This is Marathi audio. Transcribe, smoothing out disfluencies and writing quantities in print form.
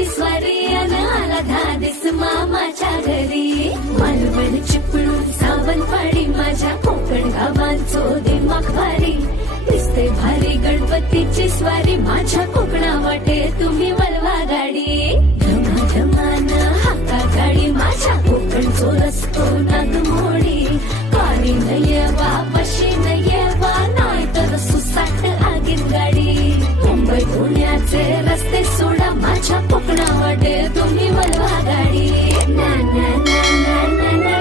गणपतीची स्वारी अन आला धादिस मामाच्या घरी. मालवण चिपळूण सावंतवाडी माझ्या कोकण गावांचो दिमाग भारी. दिसते भारी गणपतीची स्वारी माझ्या कोकणा वाटे तुम्ही वलवा गाडी. धमाधमान हाका गाडी माझ्या कोकणचो रस्तो नागमोडी. पारी नयवा पशी नयवा नाही तर सुसाट आगीन गाडी. मुंबई पुण्याचे रस्ते सोडा माझ्या कोकणा वाटे तुम्ही